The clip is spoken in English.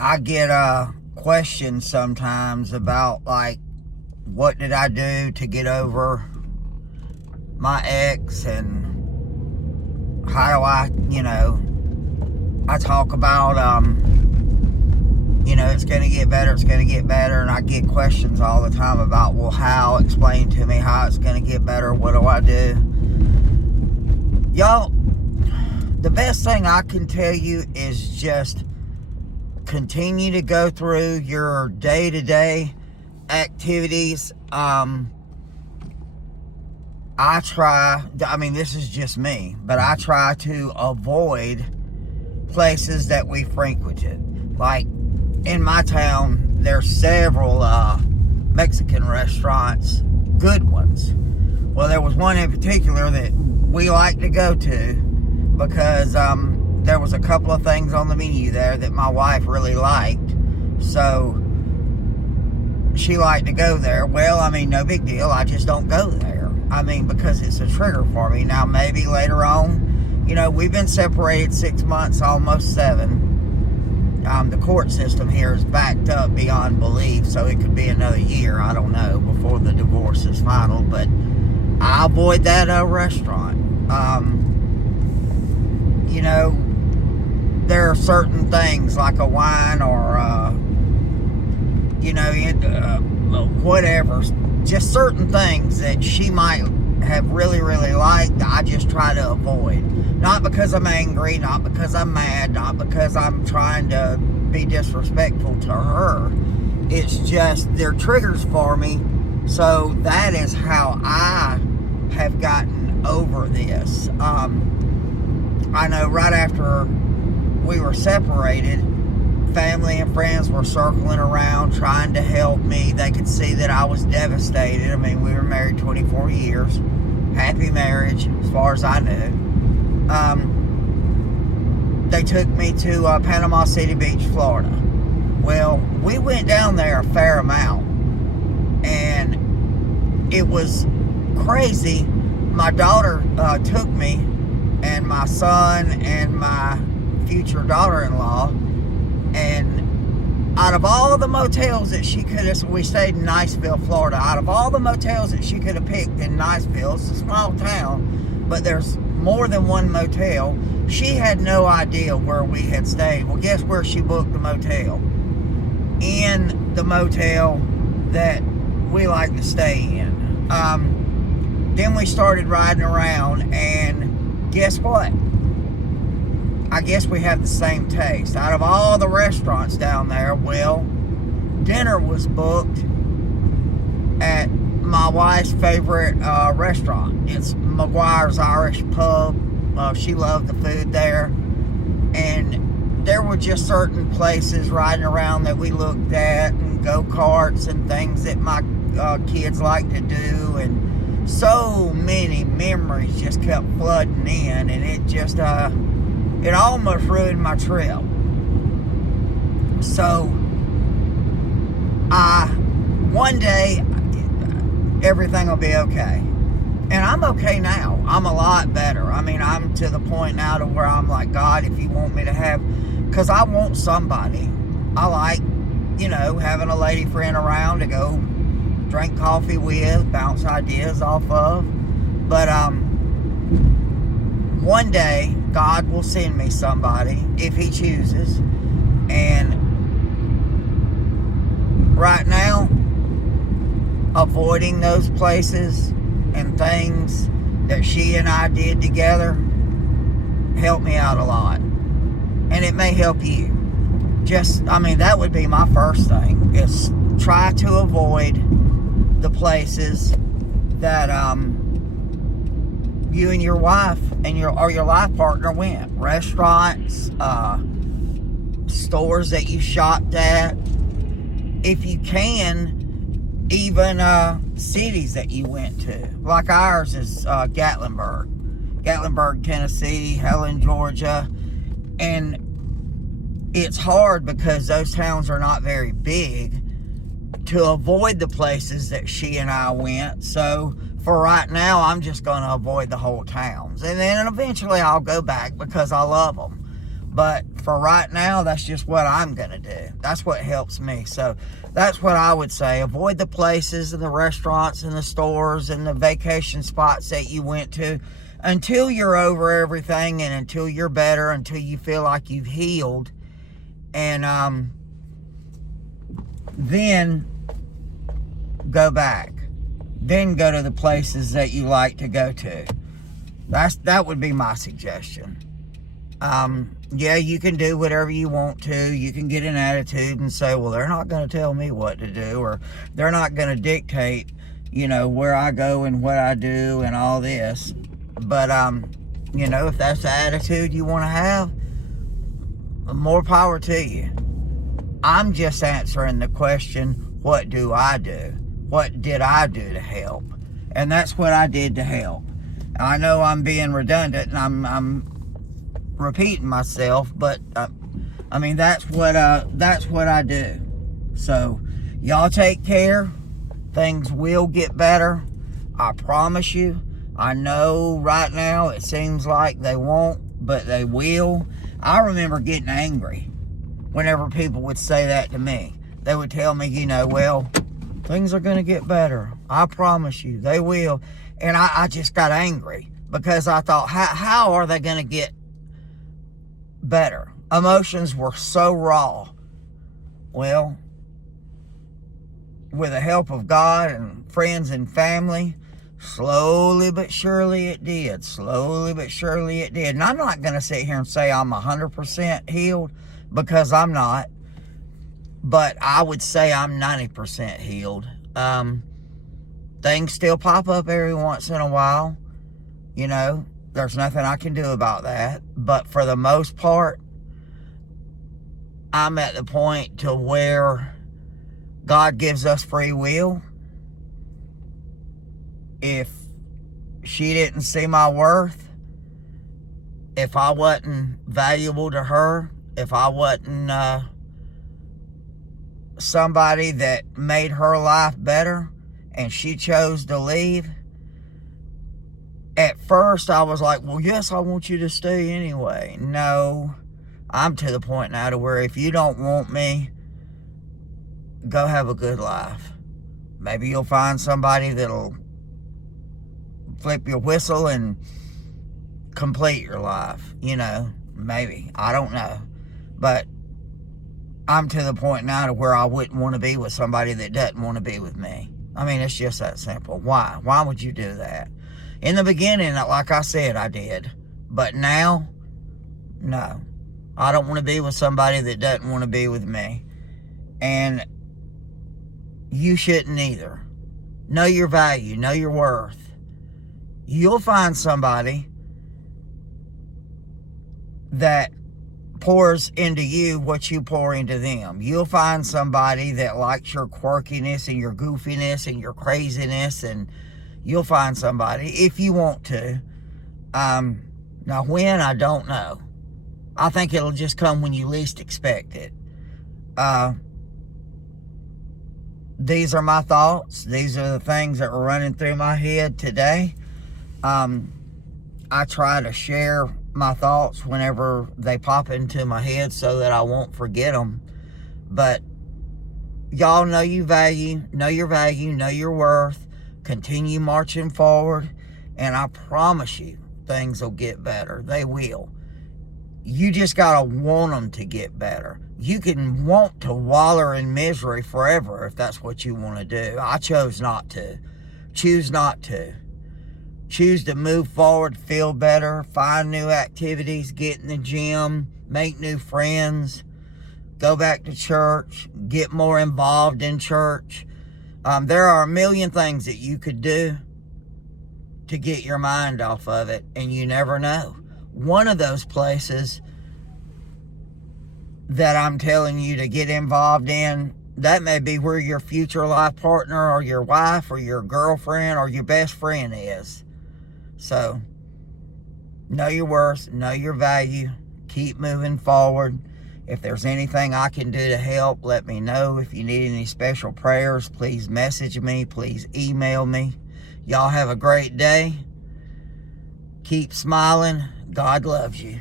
I get questions sometimes about, like, what did I do to get over my ex, and how do I, I talk about, it's going to get better, and I get questions all the time about, well, how? Explain to me how it's going to get better, what do I do? Y'all, the best thing I can tell you is just continue to go through your day-to-day activities. This is just me, but I try to avoid places that we frequented. Like, in my town, there's several Mexican restaurants, good ones. Well, there was one in particular that we like to go to because there was a couple of things on the menu there that my wife really liked, so she liked to go there. Well, no big deal, I just don't go there. Because it's a trigger for me. Now, maybe later on, we've been separated 6 months, almost 7. The court system here is backed up beyond belief, so it could be another year, I don't know, before the divorce is final, but I avoid that restaurant. There are certain things like a wine or, whatever, just certain things that she might have really, really liked, I just try to avoid. Not because I'm angry, not because I'm mad, not because I'm trying to be disrespectful to her. It's just, they're triggers for me. So that is how I have gotten over this. I know right after we were separated, family and friends were circling around trying to help me. They could see that I was devastated. We were married 24 years. Happy marriage, as far as I knew. They took me to Panama City Beach, Florida. Well, we went down there a fair amount, and it was crazy. My daughter took me, and my son and my future daughter-in-law, and out of all the motels that she could have, we stayed in Niceville, Florida. Out of all the motels that she could have picked in Niceville, it's a small town, but there's more than one motel. She had no idea where we had stayed. Well, guess where she booked the motel? In the motel that we like to stay in. Then we started riding around, and guess what? I guess we have the same taste. Out of all the restaurants down there, well, dinner was booked at my wife's favorite restaurant. It's McGuire's Irish Pub. She loved the food there. And there were just certain places riding around that we looked at, and go-karts and things that my kids like to do. And so many memories just kept flooding in, and it just... it almost ruined my trip. So, one day, everything will be okay. And I'm okay now. I'm a lot better. I'm to the point now to where I'm like, God, if you want me to have... Because I want somebody. I like, having a lady friend around to go drink coffee with, bounce ideas off of. But, one day, God will send me somebody, if He chooses. And right now, avoiding those places and things that she and I did together helped me out a lot. And it may help you. That would be my first thing, is try to avoid the places that, you and your wife and your life partner went. Restaurants, stores that you shopped at. If you can, even cities that you went to. Like ours is Gatlinburg, Tennessee, Helen, Georgia. And it's hard because those towns are not very big to avoid the places that she and I went. So for right now, I'm just going to avoid the whole towns. And then eventually I'll go back because I love them. But for right now, that's just what I'm going to do. That's what helps me. So that's what I would say. Avoid the places and the restaurants and the stores and the vacation spots that you went to until you're over everything and until you're better, until you feel like you've healed. And then go back. Then go to the places that you like to go to. That would be my suggestion. Yeah, you can do whatever you want to. You can get an attitude and say, well, they're not going to tell me what to do, or they're not going to dictate, where I go and what I do and all this. But, if that's the attitude you want to have, more power to you. I'm just answering the question, what do I do? What did I do to help? And that's what I did to help. I know I'm being redundant and I'm repeating myself, but that's what I do. So y'all take care. Things will get better. I promise you. I know right now it seems like they won't, but they will. I remember getting angry whenever people would say that to me. They would tell me, well, things are going to get better. I promise you, they will. And I just got angry because I thought, how are they going to get better? Emotions were so raw. Well, with the help of God and friends and family, slowly but surely it did. Slowly but surely it did. And I'm not going to sit here and say I'm 100% healed, because I'm not. But I would say I'm 90% healed. Things still pop up every once in a while. There's nothing I can do about that. But for the most part, I'm at the point to where God gives us free will. If she didn't see my worth, if I wasn't valuable to her, if I wasn't somebody that made her life better, and she chose to leave, at first I was like, well, yes, I want you to stay anyway. No, I'm to the point now to where if you don't want me, go have a good life. Maybe you'll find somebody that'll flip your whistle and complete your life. Maybe. I don't know. But I'm to the point now to where I wouldn't want to be with somebody that doesn't want to be with me. It's just that simple. Why? Why would you do that? In the beginning, like I said, I did. But now, no. I don't want to be with somebody that doesn't want to be with me. And you shouldn't either. Know your value. Know your worth. You'll find somebody that pours into you what you pour into them. You'll find somebody that likes your quirkiness and your goofiness and your craziness, and you'll find somebody if you want to. Now when, I don't know. I think it'll just come when you least expect it. These are my thoughts. These are the things that were running through my head today. I try to share my thoughts whenever they pop into my head so that I won't forget them. But y'all know your value, know your worth. Continue marching forward, and I promise you things will get better. They will. You just gotta want them to get better. You can want to wallow in misery forever if that's what you want to do. I chose not to. Choose not to. Choose to move forward, feel better, find new activities, get in the gym, make new friends, go back to church, get more involved in church. There are a million things that you could do to get your mind off of it, and you never know. One of those places that I'm telling you to get involved in, that may be where your future life partner or your wife or your girlfriend or your best friend is. So, know your worth, know your value, keep moving forward. If there's anything I can do to help, let me know. If you need any special prayers, please message me, please email me. Y'all have a great day. Keep smiling. God loves you.